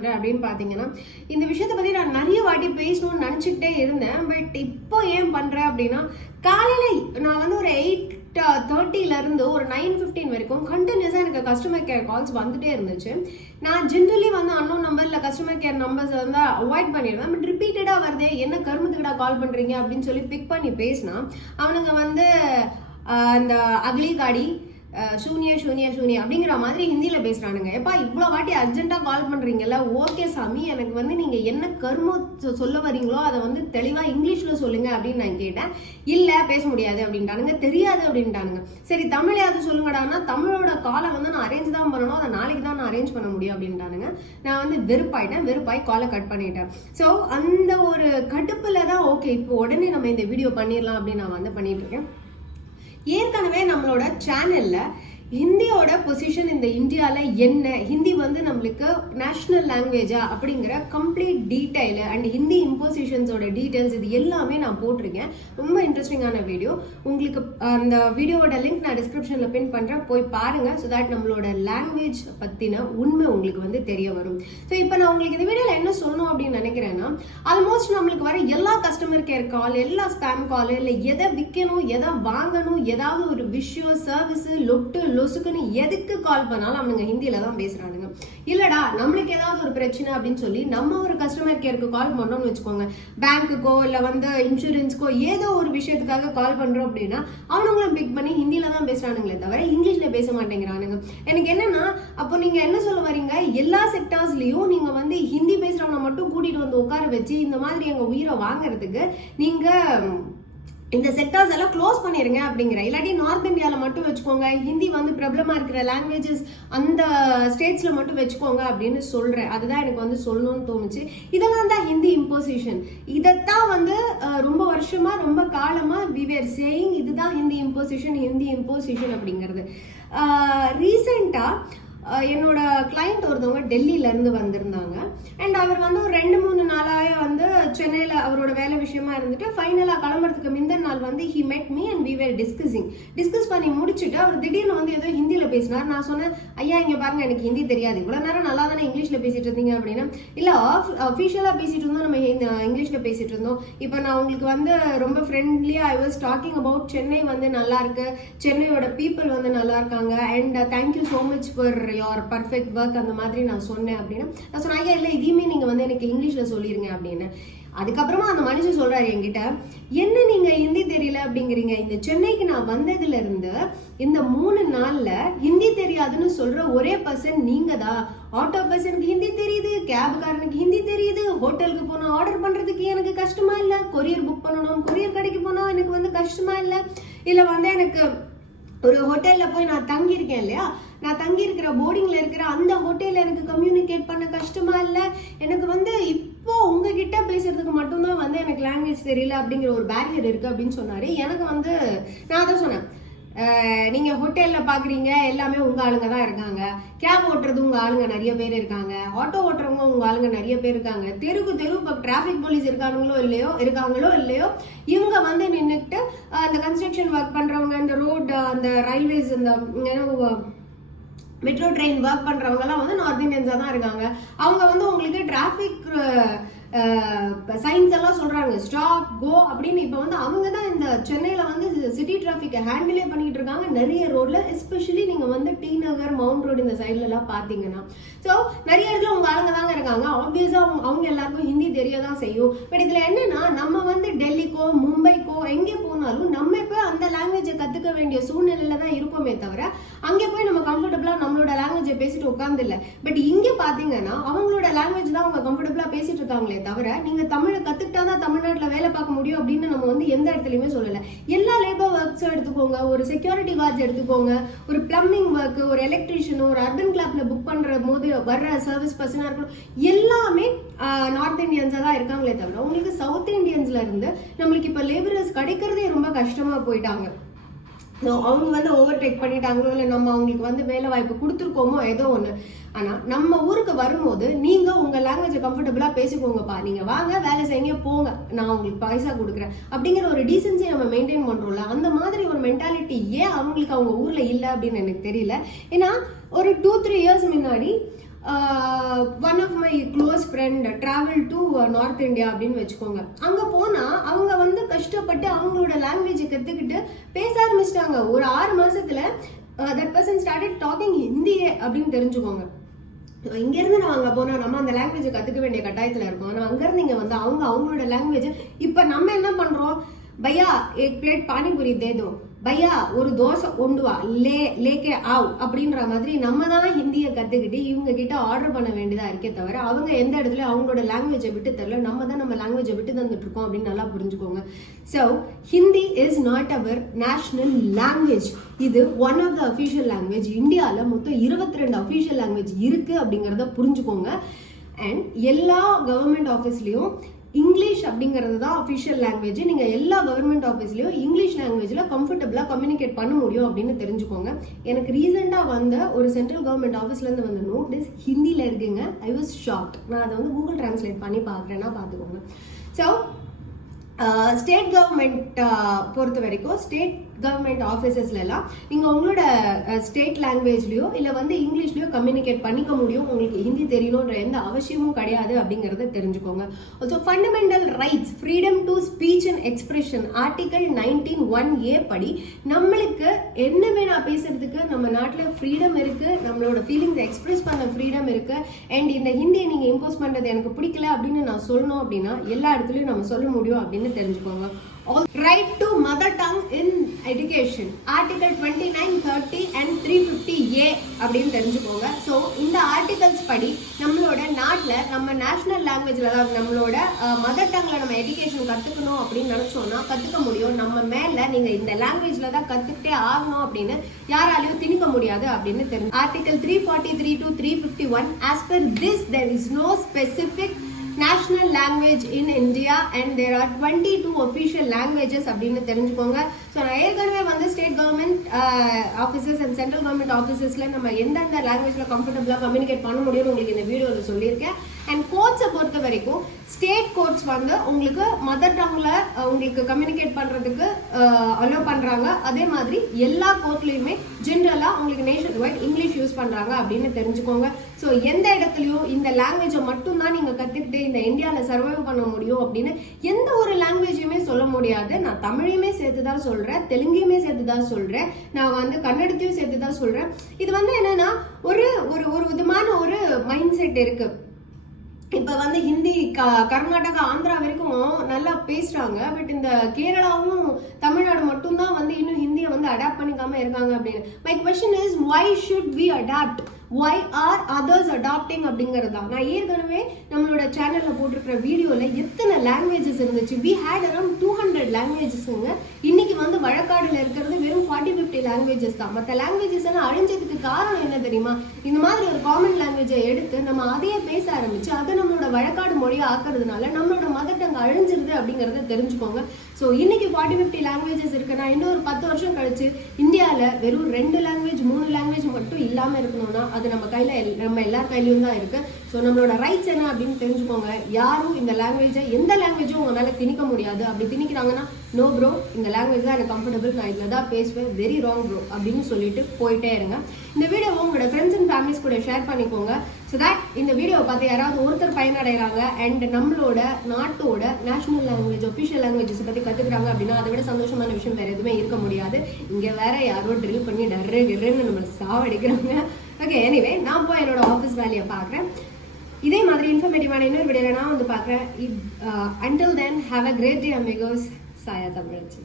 பண்றேன் அப்படின்னு பாத்தீங்கன்னா, இந்த விஷயத்தை பத்தி நான் நிறைய வாட்டி பேசணும்னு நினைச்சுக்கிட்டே இருந்தேன். பட் இப்போ ஏன் பண்றேன் அப்படின்னா, காலையில நான் வந்து ஒரு 8:30 இருந்து ஒரு 9:15 வரைக்கும் கண்டினியூஸா எனக்கு கஸ்டமர் கேர் கால்ஸ் வந்துட்டே இருந்துச்சு. நான் ஜென்ரலி வந்து அன்னோன் நம்பர் இல்ல கஸ்டமர் கேர் நம்பர்ஸ் வந்து அவாய்ட் பண்ணிடுவேன். பட் ரிப்பீட்டடா வருதே, என்ன கருமத்துக்கிட்ட கால் பண்றீங்க அப்படின்னு சொல்லி பிக் பண்ணி பேசினா அவனுங்க வந்து அந்த அக்லி காடி சூனியா சூனியா சூனியா அப்படிங்கிற மாதிரி ஹிந்தியில பேசுறானுங்க. எப்பா இவ்வளோ வாட்டி அர்ஜென்ட்டா கால் பண்றீங்கல்ல, ஓகே சாமி, எனக்கு வந்து நீங்க என்ன கருமம் சொல்ல வரீங்களோ அதை வந்து தெளிவா இங்கிலீஷ்ல சொல்லுங்க அப்படின்னு நான் கேட்டேன். இல்ல பேச முடியாது அப்படின்ட்டானுங்க, தெரியாது அப்படின்ட்டானுங்க. சரி தமிழையாவது சொல்லுங்கடான்னா, தமிழோட காலை வந்து நான் அரேஞ்ச் தான் பண்ணணும், அதை நாளைக்கு தான் நான் அரேஞ்ச் பண்ண முடியும் அப்படின்ட்டானுங்க. நான் வந்து வெறுப்பாய் காலை கட் பண்ணிட்டேன். ஸோ அந்த ஒரு கடுப்புல தான் ஓகே இப்போ உடனே நம்ம இந்த வீடியோ பண்ணிடலாம் அப்படின்னு நான் வந்து பண்ணிட்டு இருக்கேன். ஏற்கனவே நம்மளோட சேனல்ல ஹிந்தியோட பொசிஷன் இந்த இந்தியாவில் என்ன, ஹிந்தி வந்து நம்மளுக்கு நேஷனல் லாங்குவேஜா அப்படிங்கிற கம்ப்ளீட் டீட்டெயில் அண்ட் ஹிந்தி இம்போசிஷன்ஸோட டீட்டெயில்ஸ் இது எல்லாமே நான் போட்டிருக்கேன். ரொம்ப இன்ட்ரெஸ்டிங்கான வீடியோ. உங்களுக்கு அந்த வீடியோவோட லிங்க் நான் டிஸ்கிரிப்ஷனில் பின் பண்ணுறேன், போய் பாருங்க. ஸோ தட் நம்மளோட லாங்குவேஜ் பற்றின உண்மை உங்களுக்கு வந்து தெரிய வரும். ஸோ இப்போ நான் உங்களுக்கு இந்த வீடியோவில் என்ன சொல்லணும் அப்படின்னு நினைக்கிறேன்னா, ஆல்மோஸ்ட் நம்மளுக்கு வர எல்லா கஸ்டமர் கேர் கால், எல்லா ஸ்பேம் கால், இல்லை எதை விற்கணும், எதை வாங்கணும், ஏதாவது ஒரு விஷயம் சர்வீஸ் லொட்டு லொசுக்குன்னு எதுக்கு கால் பண்ணாலும் அவனுங்க ஹிந்தியில தான் பேசுறானுங்க. இல்லடா நம்மளுக்கு ஏதாவது ஒரு பிரச்சனை அப்படின்னு சொல்லி நம்ம ஒரு கஸ்டமர் கேருக்கு கால் பண்ணோம்னு வச்சுக்கோங்க, பேங்க்குக்கோ இல்ல வந்து இன்சூரன்ஸ்க்கோ ஏதோ ஒரு விஷயத்துக்காக கால் பண்றோம் அப்படின்னா அவனுங்களும் பிக் பண்ணி ஹிந்தியில தான் பேசுறானுங்களே தவிர இங்கிலீஷ்ல பேச மாட்டேங்கிறானுங்க. எனக்கு என்னன்னா, அப்போ நீங்க என்ன சொல்ல வரீங்க, எல்லா செக்டர்ஸ்லயும் நீங்க வந்து ஹிந்தி பேசுறவனை மட்டும் கூட்டிட்டு வந்து உட்கார வச்சு இந்த மாதிரி எங்க உயிரை வாங்குறதுக்கு நீங்க இந்த செக்டர்ஸ் எல்லாம் க்ளோஸ் பண்ணிருங்க அப்படிங்கிற, இல்லாட்டி நார்த் இந்தியாவில் மட்டும் வச்சுக்கோங்க, ஹிந்தி வந்து ப்ராப்ளமா இருக்கிற லாங்குவேஜஸ் அந்த ஸ்டேட்ஸ்ல மட்டும் வச்சுக்கோங்க அப்படின்னு சொல்றேன். அதுதான் எனக்கு வந்து சொல்லணும்னு தோணுச்சு. இதெல்லாம் தான் ஹிந்தி இம்போசிஷன். இதைத்தான் வந்து ரொம்ப வருஷமா ரொம்ப காலமா வி வேர் சேயிங், இதுதான் ஹிந்தி இம்போசிஷன் அப்படிங்கிறது. ரீசெண்டா என்னோட கிளைண்ட் ஒருத்தவங்க டெல்லியில இருந்து வந்திருந்தாங்க. அண்ட் அவர் வந்து ஒரு 2-3 நாளாவே வந்து சென்னையில அவரோட வேலை விஷயமா இருந்துட்டு ஃபைனலா கிளம்புறதுக்கு முந்தின நாள் வந்து he met me and we were discuss பண்ணி முடிச்சுட்டு அவர் திடீர்னு வந்து ஏதோ ஹிந்தியில பேசினார். நான் சொன்னேன், ஐயா இங்க பாருங்க எனக்கு ஹிந்தி தெரியாது, இவ்வளவு நேரம் நல்லா தானே இங்கிலீஷ்ல பேசிட்டு இருந்தீங்க அப்படின்னா, இல்ல அஃபிஷியலா பேசிட்டு இருந்தோம், நம்ம இங்கிலீஷ்ல பேசிட்டு இருந்தோம். இப்போ நான் உங்களுக்கு வந்து ரொம்ப ஃப்ரெண்ட்லியா I was talking about Chennai வந்து நல்லா இருக்கு, சென்னையோட பீப்புள் வந்து நல்லா இருக்காங்க, and thank you so much for your perfect work அந்த மாதிரி நான் சொன்னேன் அப்படின்னா, நான் சொன்னேன் ஐயா இல்லை இதையுமே நீங்க வந்து எனக்கு இங்கிலீஷ்ல சொல்லிருங்க அப்படின்னு. அதுக்கப்புறமா அந்த மனுஷன் சொல்றாரு என்கிட்ட, என்ன நீங்க ஹிந்தி தெரியல அப்படிங்கிறீங்க, இந்த சென்னைக்கு நான் வந்ததுல இருந்து இந்த 3 நாள்ல ஹிந்தி தெரியாதுன்னு சொல்ற ஒரே பர்சன் நீங்க தான். ஆட்டோ பர்சனுக்கு ஹிந்தி தெரியுது, கேபுக்காரனுக்கு ஹிந்தி தெரியுது, ஹோட்டலுக்கு போனா ஆர்டர் பண்றதுக்கு எனக்கு கஷ்டமா இல்ல, கொரியர் புக் பண்ணணும், கொரியர் கடைக்கு போனா எனக்கு வந்து கஷ்டமா இல்ல வந்து எனக்கு ஒரு ஹோட்டல்ல போய் நான் தங்கியிருக்கேன் இல்லையா, நான் தங்கி இருக்கிற போர்டிங்ல இருக்கிற அந்த ஹோட்டல்ல எனக்கு கம்யூனிகேட் பண்ண கஷ்டமா இல்ல, எனக்கு வந்து இப்போ உங்ககிட்ட பேசுறதுக்கு மட்டும்தான் வந்து எனக்கு லாங்குவேஜ் தெரியல அப்படிங்கிற ஒரு பேரியர் இருக்கு அப்படின்னு சொன்னாரு. எனக்கு வந்து நான் தான் சொன்னேன், நீங்க ஹோட்டல்ல பாக்குறீங்க எல்லாமே உங்க ஆளுங்க தான் இருக்காங்க, கேப் ஓட்டுறது உங்க ஆளுங்க நிறைய பேர் இருக்காங்க, ஆட்டோ ஓட்டுறவங்க உங்க ஆளுங்க நிறைய பேர் இருக்காங்க, தெரு டிராபிக் போலீஸ் இருக்காங்களோ இல்லையோ இவங்க வந்து நின்றுட்டு அந்த கன்ஸ்ட்ரக்ஷன் ஒர்க் பண்றவங்க, இந்த ரோட் அந்த ரயில்வேஸ் இந்த மெட்ரோ ட்ரெயின் ஒர்க் பண்றவங்க எல்லாம் வந்து நார்த் இந்தியன்ஸா தான் இருக்காங்க. அவங்க வந்து உங்களுக்கு டிராபிக் சைன்ஸ் எல்லாம் சொல்றாங்க, ஸ்டாப் கோ அப்படின்னு. இப்போ வந்து அவங்க தான் இந்த சென்னையில வந்து சிட்டி டிராபிக்கை ஹேண்டிலே பண்ணிட்டு இருக்காங்க நிறைய ரோட்ல, எஸ்பெஷலி நீங்க வந்து டி நகர், மவுண்ட் ரோடு இந்த சைட்ல எல்லாம் பாத்தீங்கன்னா. ஸோ நிறைய இடத்துல உங்க ஆளுங்க தாங்க இருக்காங்க. ஆப்வியஸா அவங்க எல்லாருக்கும் ஹிந்தி தெரியதான் செய்யும். பட் இதுல என்னன்னா, நம்ம வந்து டெல்லிக்கோ மும்பைக்கோ எங்கே போனாலும் நம்ம இப்போ அந்த லாங்குவேஜை கத்துக்க வேண்டிய சூழ்நிலையில தான் இருக்கோமே தவிர அங்கே போய் நம்ம கம்ஃபர்டபுளா நம்மளோட லாங்குவேஜை பேசிட்டு உட்கார்ந்து இல்லை. பட் இங்க பாத்தீங்கன்னா அவங்களோட லாங்குவேஜ் தான் அவங்க கம்ஃபர்டபுளா பேசிட்டு இருக்காங்களே தவிர நீங்க தமிழை கத்துக்கிட்டாதான் தமிழ்நாட்டுல வேலை பார்க்க முடியும் அப்படின்னு நம்ம வந்து எந்த இடத்துலயுமே சொல்லல. எல்லா லேபர் ஒர்க்ஸும் எடுத்துக்கோங்க, ஒரு செக்யூரிட்டி கார்ட்ஸ் எடுத்துக்கோங்க, ஒரு பிளம்பிங் ஒர்க், ஒரு எலக்ட்ரீஷியன், ஒரு அர்பன் கிளப்ல புக் பண்ற போது வர்ற சர்வீஸ் பர்சனா இருக்கணும், எல்லாமே நார்த் இந்தியன்ஸா தான் இருக்காங்களே தவிர உங்களுக்கு சவுத் இந்தியன்ஸ்ல இருந்து நம்மளுக்கு இப்ப லேபரர்ஸ் கிடைக்கிறதே ரொம்ப கஷ்டமா போயிட்டாங்க. அவங்க வந்து ஓவர் டேக் பண்ணிட்டாங்களோ இல்லை நம்ம அவங்களுக்கு வந்து வேலை வாய்ப்பு கொடுத்துருக்கோமோ ஏதோ ஒன்று. ஆனா நம்ம ஊருக்கு வரும்போது நீங்க உங்க லாங்குவேஜை கம்ஃபர்டபுளா பேசிக்கோங்கப்பா, நீங்க வாங்க வேலை செய்யுங்க போங்க, நான் உங்களுக்கு பைசா கொடுக்குறேன் அப்படிங்கிற ஒரு டீசன்சியை நம்ம மெயின்டைன் பண்றோம்ல, அந்த மாதிரி ஒரு மென்டாலிட்டி ஏன் அவங்களுக்கு அவங்க ஊர்ல இல்லை அப்படின்னு எனக்கு தெரியல. ஏன்னா ஒரு 2-3 இயர்ஸ் முன்னாடி one of my close friend travel to north India அப்படின்னு வச்சுக்கோங்க. அங்கே போனால் அவங்க வந்து கஷ்டப்பட்டு அவங்களோட லாங்குவேஜை கற்றுக்கிட்டு பேச ஆரம்பிச்சிட்டாங்க. ஒரு 6 மாசத்துல that person started docking Hindi அப்படின்னு தெரிஞ்சுக்கோங்க. இங்கேருந்து நம்ம அங்கே போனால் நம்ம அந்த லாங்குவேஜை கற்றுக்க வேண்டிய கட்டாயத்தில் இருக்கோம். ஆனால் அங்கேருந்து இங்கே வந்து அவங்களோட லாங்குவேஜை இப்போ நம்ம என்ன பண்ணுறோம், பையா एक प्लेट पानीपुरी दे दो, பையா ஒரு தோசை கொண்டு வா, லேக்கே ஆவ் அப்படின்ற மாதிரி நம்ம தான் ஹிந்தியை கற்றுக்கிட்டு இவங்க கிட்ட ஆர்டர் பண்ண வேண்டியதா இருக்கே தவிர அவங்க எந்த இடத்துல அவங்களோட லாங்குவேஜை விட்டு தரல, நம்ம தான் நம்ம லாங்குவேஜை விட்டு தந்துட்டு இருக்கோம் அப்படின்னு நல்லா புரிஞ்சுக்கோங்க. So Hindi is not our national language. இது one of the official language. இந்தியாவில் மொத்தம் 22 அஃபிஷியல் லாங்குவேஜ் இருக்கு அப்படிங்கிறத புரிஞ்சுக்கோங்க. அண்ட் எல்லா கவர்மெண்ட் ஆஃபீஸ்லயும் இங்கிலீஷ் அப்படிங்கிறது தான் அஃபிஷியல் லாங்குவேஜ். நீங்க எல்லா கவர்மெண்ட் ஆஃபீஸ்லயும் இங்கிலீஷ் லாங்குவேஜ்ல கம்ஃபர்டபுளா கம்யூனிகேட் பண்ண முடியும் அப்படின்னு தெரிஞ்சுக்கோங்க. எனக்கு ரீசெண்டா வந்த ஒரு சென்ட்ரல் கவர்மெண்ட் ஆஃபீஸ்ல இருந்து வந்த நோட்டீஸ் ஹிந்தியில இருக்குங்க. I was shocked. நான் அதை வந்து கூகுள் டிரான்ஸ்லேட் பண்ணி பார்க்குறேன்னா பார்த்துக்கோங்க. ஸோ ஸ்டேட் கவர்மெண்ட் பொறுத்த வரைக்கும் ஸ்டேட் கவர்மெண்ட் ஆஃபீஸஸ்லாம் நீங்கள் உங்களோட ஸ்டேட் லாங்குவேஜ்லையோ இல்லை வந்து இங்கிலீஷ்லையோ கம்யூனிகேட் பண்ணிக்க முடியும். உங்களுக்கு ஹிந்தி தெரியணுன்ற எந்த அவசியமும் கிடையாது அப்படிங்கிறத தெரிஞ்சுக்கோங்க. Also fundamental rights, freedom to speech and expression, article 19(1)A படி நம்மளுக்கு என்ன வேணா பேசுறதுக்கு நம்ம நாட்டில் ஃப்ரீடம் இருக்கு, நம்மளோட ஃபீலிங்ஸ் எக்ஸ்பிரஸ் பண்ண ஃப்ரீடம் இருக்கு. அண்ட் இந்த ஹிந்தியை நீங்கள் இம்போஸ் பண்ணுறது எனக்கு பிடிக்கல அப்படின்னு நான் சொல்லணும் அப்படின்னா எல்லா இடத்துலையும் நம்ம சொல்ல முடியும் அப்படின்னு தெரிஞ்சுக்கோங்க. Right to mother tongue in education, article 29, 30 and 350A அப்படின்னு தெரிஞ்சுக்கோங்க. ஸோ இந்த ஆர்டிகல்ஸ் படி நம்மளோட நாட்டில் நம்ம நேஷனல் லாங்குவேஜில் தான் நம்மளோட மதர் டங்கில் நம்ம எஜுகேஷன் கற்றுக்கணும் அப்படின்னு நினச்சோன்னா கற்றுக்க முடியும். நம்ம மேலே நீங்கள் இந்த லாங்குவேஜில் தான் கற்றுக்கிட்டே ஆகணும் அப்படின்னு யாராலையும் திணிக்க முடியாது அப்படின்னு தெரிஞ்சு. Article 343 to 351, as per this there is no specific national language in India and there are 22 official languages அப்படின்னு தெரிஞ்சுக்கோங்க. ஸோ நான் ஏற்கனவே வந்து state government offices and central government ஆஃபீஸஸ்ல நம்ம எந்தெந்த லாங்குவேஜ்ல கம்ஃபர்டபுளாக கம்யூனிகேட் பண்ண முடியும்னு உங்களுக்கு இந்த வீடியோவில் சொல்லியிருக்கேன். அண்ட் கோர்ட்ஸை பொறுத்த வரைக்கும் ஸ்டேட் கோர்ட்ஸ் வந்து உங்களுக்கு மதர் டங்ல உங்களுக்கு கம்யூனிகேட் பண்றதுக்கு அலோவ் பண்றாங்க. அதே மாதிரி எல்லா கோர்ட்லயுமே ஜென்ரலா உங்களுக்கு நேஷன் வைட் இங்கிலீஷ் யூஸ் பண்றாங்க அப்படின்னு தெரிஞ்சுக்கோங்க. ஸோ எந்த இடத்துலயும் இந்த லாங்குவேஜை மட்டும் தான் நீங்க கத்துக்கிட்டு இந்த இந்தியாவில் சர்வைவ் பண்ண முடியும் அப்படின்னு எந்த ஒரு லாங்குவேஜுமே சொல்ல முடியாது. நான் தமிழையுமே சேர்த்து தான் சொல்றேன், தெலுங்கையுமே சேர்த்து தான் சொல்றேன், நான் வந்து கன்னடத்தையும் சேர்த்து தான் சொல்றேன். இது வந்து என்னன்னா ஒரு ஒரு விதமான ஒரு மைண்ட் செட் இருக்கு. இப்ப வந்து ஹிந்தி கர்நாடகா ஆந்திரா வரைக்கும் நல்லா பேசுறாங்க. பட் இந்த கேரளாவும் தமிழ்நாடு மட்டும்தான் வந்து இன்னும் ஹிந்தியை வந்து அடாப்ட் பண்ணிக்காம இருக்காங்க அப்படின்னு. My question is why should we adapt? why are others adopting அப்படிங்கிறது தான். நான் ஏற்கனவே நம்மளோட சேனல்ல போட்டிருக்கிற வீடியோல எத்தனை லாங்குவேஜஸ் இருந்துச்சு. we had around 200 லாங்குவேஜஸ்ங்க. இன்னைக்கு வந்து வழக்காடுல இருக்கிறது வெறும் 40-50 லாங்குவேஜஸ் தான். மற்ற லாங்குவேஜஸ் எல்லாம் அழிஞ்சதுக்கு காரணம் என்ன தெரியுமா? இந்த மாதிரி ஒரு காமன் லாங்குவேஜை எடுத்து நம்ம அதையே பேச ஆரம்பிச்சு அதை நம்மளோட வழக்காடு மொழியை ஆக்குறதுனால நம்மளோட மதர் டங் அழிஞ்சிருது அப்படிங்கறத தெரிஞ்சுக்கோங்க. ஸோ இன்னைக்கு 40-50 லாங்குவேஜஸ் இருக்குன்னா இன்னொரு 10 வருஷம் கழிச்சு இந்தியாவில் வெறும் 2 லாங்குவேஜ் 3 லாங்குவேஜ் மட்டும் இல்லாம இருக்கணும்னா அது நம்ம கையில நம்ம எல்லார் கையிலயும் தான் இருக்கு. ஸோ நம்மளோட ரைட்ஸ் என்ன அப்படின்னு தெரிஞ்சுக்கோங்க. யாரும் இந்த லாங்குவேஜை எந்த லாங்குவேஜும் உங்களால திணிக்க முடியாது. அப்படி திணிக்கிறாங்கன்னா நோ ப்ரோ, இந்த லாங்குவேஜ் தான் எனக்கு கம்ஃபர்டபுள், நான் இதில் தான் பேசுவேன், வெரி ராங் ப்ரோ அப்படின்னு சொல்லிட்டு போயிட்டே இருங்க. இந்த வீடியோ உங்களோட ஃப்ரெண்ட்ஸ் அண்ட் ஃபேமிலிஸ் கூட ஷேர் பண்ணிக்கோங்க. ஸோ தட் இந்த வீடியோவை பார்த்து யாராவது ஒருத்தர் பயனடைகிறாங்க அண்ட் நம்மளோட நாட்டோட நேஷனல் லாங்குவேஜ் அஃபிஷியல் லாங்குவேஜஸ் பற்றி கற்றுக்குறாங்க அப்படின்னா அதை விட சந்தோஷமான விஷயம் வேறு எதுவுமே இருக்க முடியாது. இங்கே வேற யாரோ ட்ரில் பண்ணி டர்ன்னு நம்மளை சாவடிக்கிறாங்க. ஓகே, எனிவே நான் போய் என்னோட ஆஃபீஸ் வேலையை பார்க்குறேன். இதே மாதிரி இன்ஃபர்மேட்டிவான இன்னொரு வீடியோவில் நான் வந்து பார்க்குறேன். Until then, have a great day amigos. சாயா தமிழச்சி.